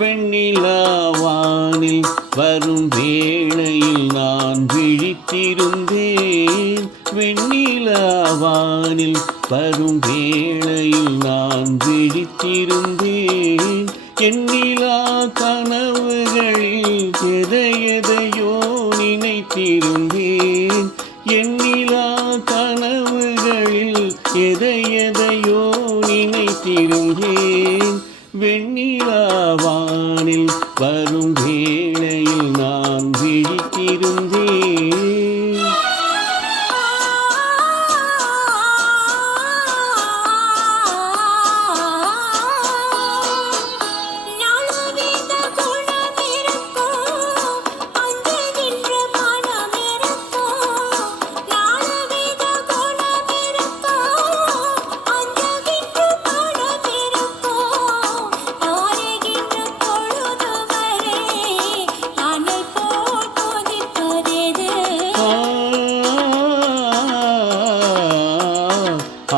வெண்ணிலாவானில் வரும் வேளையில் நான் விழித்திருந்தேன். வெண்ணிலாவானில் வரும் வேளையில் நான் விழித்திருந்தேன். எண்ணிலா கனவுகளில் எதையோ நினைத்திருந்தேன். எண்ணிலா கனவுகளில் எதையோ நினைத்திருந்தேன். வெண்ணிலாவானில் வரும் வேளையில் நான் விழித்திருந்தேன்.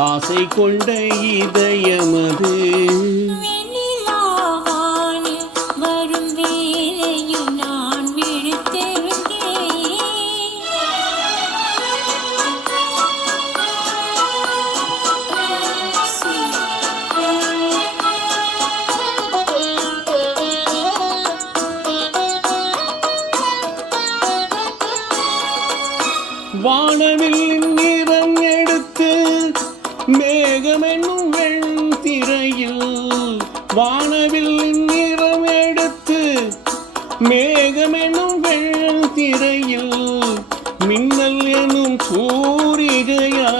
ஆசை கொண்ட இதயமது வெண்ணிலாவானில் வரும் வேளையில் நான் விழித்திருந்தேன். வானவில் நிறம் எடுத்து மேகமென்னும் வெண்திரையில், வானவில் நிறம் எடுத்து மேகமென்னும் வெண்திரையில், மின்னல் எனும் சூரிகையால்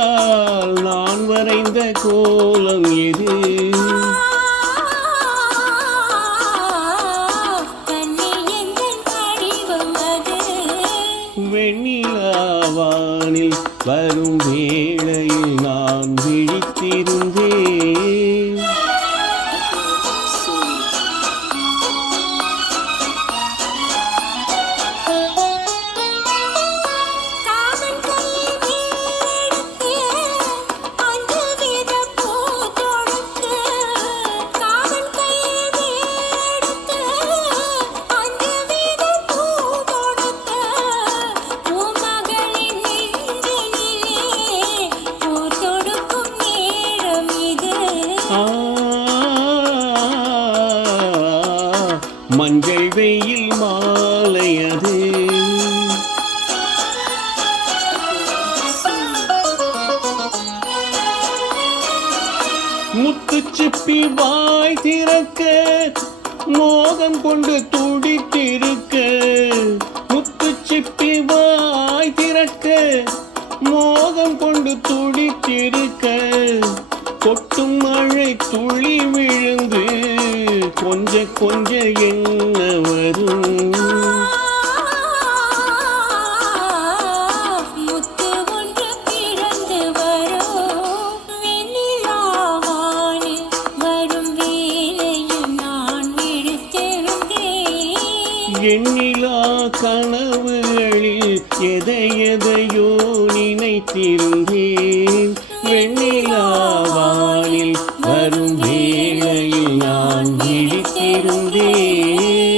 நான் வரைந்த கோலம் எது? வெண்ணிலாவானில் வரும் வேளையில் நான் விழித்திருந்தேன். மஞ்சள் வெயில் மாலையது, முத்துச்சிப்பி வாய் திறக்க மோகம் கொண்டு துடித்திருக்க, முத்துச்சிப்பி வாய் திறக்க மோகம் கொண்டு துடித்திருக்க, கொட்டும் மழை துளி விழுந்து கொஞ்ச கொஞ்ச என்ன வரும்? முத்து ஒன்று பிறந்து வரும். வெண்ணிலாவானில் வரும் வேளையில் நான் விழித்திருந்தேன். எண்ணிலா கனவுகளில் எதையோ நினைத்திருந்தேன். வெண்ணிலாவானில் வரும் வேளையில் நான் விழித்திருந்தேன்.